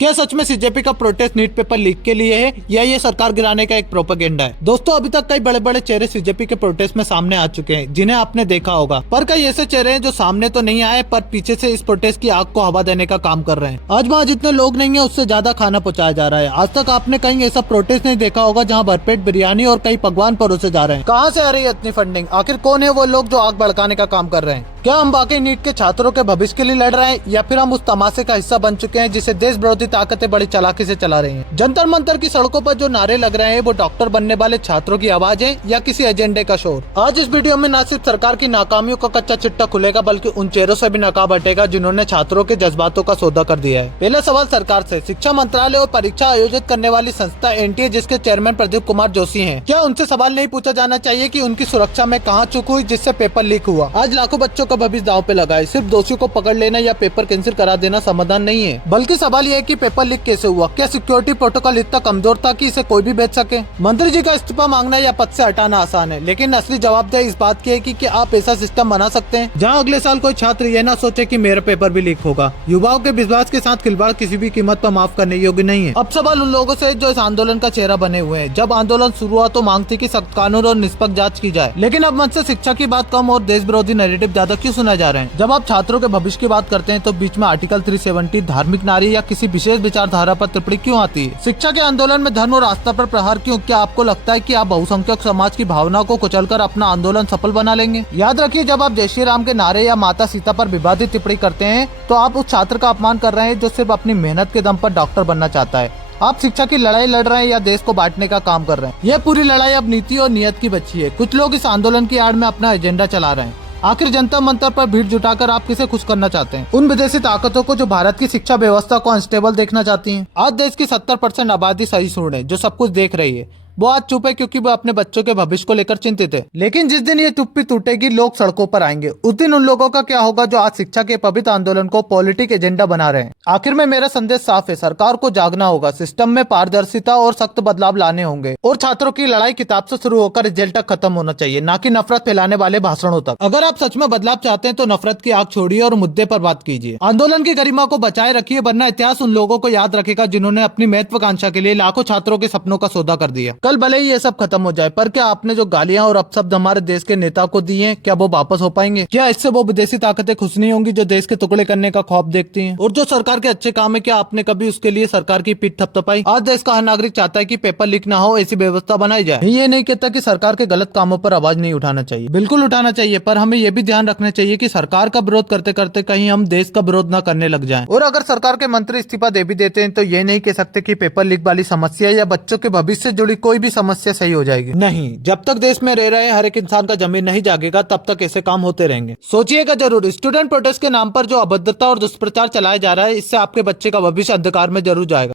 क्या सच में सीजेपी का प्रोटेस्ट नीट पेपर लीक के लिए है या ये सरकार गिराने का एक प्रोपेगेंडा है? दोस्तों, अभी तक कई बड़े बड़े चेहरे सीजेपी के प्रोटेस्ट में सामने आ चुके हैं जिन्हें आपने देखा होगा, पर कई ऐसे चेहरे हैं जो सामने तो नहीं आए पर पीछे से इस प्रोटेस्ट की आग को हवा देने का काम कर रहे हैं। आज वहाँ जितने लोग नहीं है उससे ज्यादा खाना पहुँचाया जा रहा है। आज तक आपने कहीं ऐसा प्रोटेस्ट नहीं देखा होगा जहाँ भरपेट बिरयानी और कई पकवान परोसे जा रहे हैं। कहाँ से आ रही है इतनी फंडिंग? आखिर कौन है वो लोग जो आग भड़काने का काम कर रहे हैं? क्या हम वाकई नीट के छात्रों के भविष्य के लिए लड़ रहे हैं या फिर हम उस तमाशे का हिस्सा बन चुके हैं जिसे देश विरोधी ताकतें बड़ी चालाकी से चला रही हैं? जंतर मंतर की सड़कों पर जो नारे लग रहे हैं वो डॉक्टर बनने वाले छात्रों की आवाज है या किसी एजेंडे का शोर? आज इस वीडियो में न सिर्फ सरकार की नाकामियों का कच्चा चिट्ठा खुलेगा बल्कि उन चेहरों से भी नकाब हटेगा जिन्होंने छात्रों के जज्बातों का सौदा कर दिया है। पहला सवाल सरकार से। शिक्षा मंत्रालय और परीक्षा आयोजित करने वाली संस्था एनटीए जिसके चेयरमैन प्रदीप कुमार जोशी हैं, क्या उनसे सवाल नहीं पूछा जाना चाहिए कि उनकी सुरक्षा में कहाँ चूक हुई जिससे पेपर लीक हुआ? आज लाखों बच्चों का भविष्य दांव पे लगा है। सिर्फ दोषियों को पकड़ लेना या पेपर कैंसिल करा देना समाधान नहीं है, बल्कि सवाल ये है कि पेपर लीक कैसे हुआ? क्या सिक्योरिटी प्रोटोकॉल इतना कमजोर था कि इसे कोई भी भेज सके? मंत्री जी का इस्तीफा मांगना या पद से हटाना आसान है, लेकिन असली जवाबदेही इस बात की है कि क्या आप ऐसा सिस्टम बना सकते हैं जहां अगले साल कोई छात्र ये ना सोचे कि मेरा पेपर भी लीक होगा। युवाओं के विश्वास के साथ खिलवाड़ किसी भी कीमत पर माफ करने योग्य नहीं है। अब सवाल उन लोगों से जो इस आंदोलन का चेहरा बने हुए हैं। जब आंदोलन शुरू हुआ तो मांग थी कि सख्त कानून और निष्पक्ष जांच की जाए, लेकिन अब मन से शिक्षा की बात कम और देश विरोधी नैरेटिव ज्यादा क्यों सुना जा रहे हैं? जब आप छात्रों के भविष्य की बात करते हैं तो बीच में आर्टिकल 370, धार्मिक नारी या किसी विशेष विचारधारा पर टिप्पणी क्यों आती है? शिक्षा के आंदोलन में धर्म और आस्था पर प्रहार क्यों? क्या आपको लगता है कि आप बहुसंख्यक समाज की भावना को कुचलकर अपना आंदोलन सफल बना लेंगे? याद रखिए, जब आप जय श्री राम के नारे या माता सीता पर विवादित टिप्पणी करते हैं तो आप उस छात्र का अपमान कर रहे हैं जो सिर्फ अपनी मेहनत के दम पर डॉक्टर बनना चाहता है। आप शिक्षा की लड़ाई लड़ रहे हैं या देश को बांटने का काम कर रहे हैं? यह पूरी लड़ाई अब नीति और नियत की बची है। कुछ लोग इस आंदोलन की आड़ में अपना एजेंडा चला रहे हैं। आखिर जनता मंतर पर भीड़ जुटाकर आप किसे खुश करना चाहते हैं? उन विदेशी ताकतों को जो भारत की शिक्षा व्यवस्था को अनस्टेबल देखना चाहती हैं। आज देश की 70% आबादी सही सुन है, जो सब कुछ देख रही है। वो आज चुप है क्योंकि वो अपने बच्चों के भविष्य को लेकर चिंतित है। लेकिन जिस दिन ये चुप्पी टूटेगी, लोग सड़कों पर आएंगे। उस दिन उन लोगों का क्या होगा जो आज शिक्षा के पवित्र आंदोलन को पॉलिटिक एजेंडा बना रहे हैं? आखिर में मेरा संदेश साफ है, सरकार को जागना होगा। सिस्टम में पारदर्शिता और सख्त बदलाव लाने होंगे और छात्रों की लड़ाई किताब से शुरू होकर रिजल्ट तक खत्म होना चाहिए, न कि नफरत फैलाने वाले भाषणों तक। अगर आप सच में बदलाव चाहते हैं तो नफरत की आग छोड़िए और मुद्दे पर बात कीजिए। आंदोलन की गरिमा को बचाए रखिए, वरना इतिहास उन लोगों को याद रखेगा जिन्होंने अपनी महत्वाकांक्षा के लिए लाखों छात्रों के सपनों का सौदा कर दिया। कल भले ही ये सब खत्म हो जाए, पर क्या आपने जो गालियां और अपशब्द हमारे देश के नेता को दिए हैं, क्या वो वापस हो पाएंगे? क्या इससे वो विदेशी ताकतें खुश नहीं होंगी जो देश के टुकड़े करने का खौफ देखती हैं? और जो सरकार के अच्छे काम है, क्या आपने कभी उसके लिए सरकार की पीठ थपथपाई? आज देश का हर नागरिक चाहता है कि पेपर लीक ना हो, ऐसी व्यवस्था बनाई जाए। ये नहीं कहता कि सरकार के गलत कामों पर आवाज नहीं उठाना चाहिए, बिल्कुल उठाना चाहिए, पर हमें ये भी ध्यान रखना चाहिए कि सरकार का विरोध करते करते कहीं हम देश का विरोध न करने लग जाएं। और अगर सरकार के मंत्री इस्तीफा दे भी देते हैं तो ये नहीं कह सकते कि पेपर लीक वाली समस्या या बच्चों के भविष्य से जुड़ी कोई भी समस्या सही हो जाएगी। नहीं, जब तक देश में रह रहे हर एक इंसान का जमीन नहीं जागेगा तब तक ऐसे काम होते रहेंगे। सोचिएगा जरूर, स्टूडेंट प्रोटेस्ट के नाम पर जो अभद्रता और दुष्प्रचार चलाया जा रहा है, इससे आपके बच्चे का भविष्य अंधकार में जरूर जाएगा।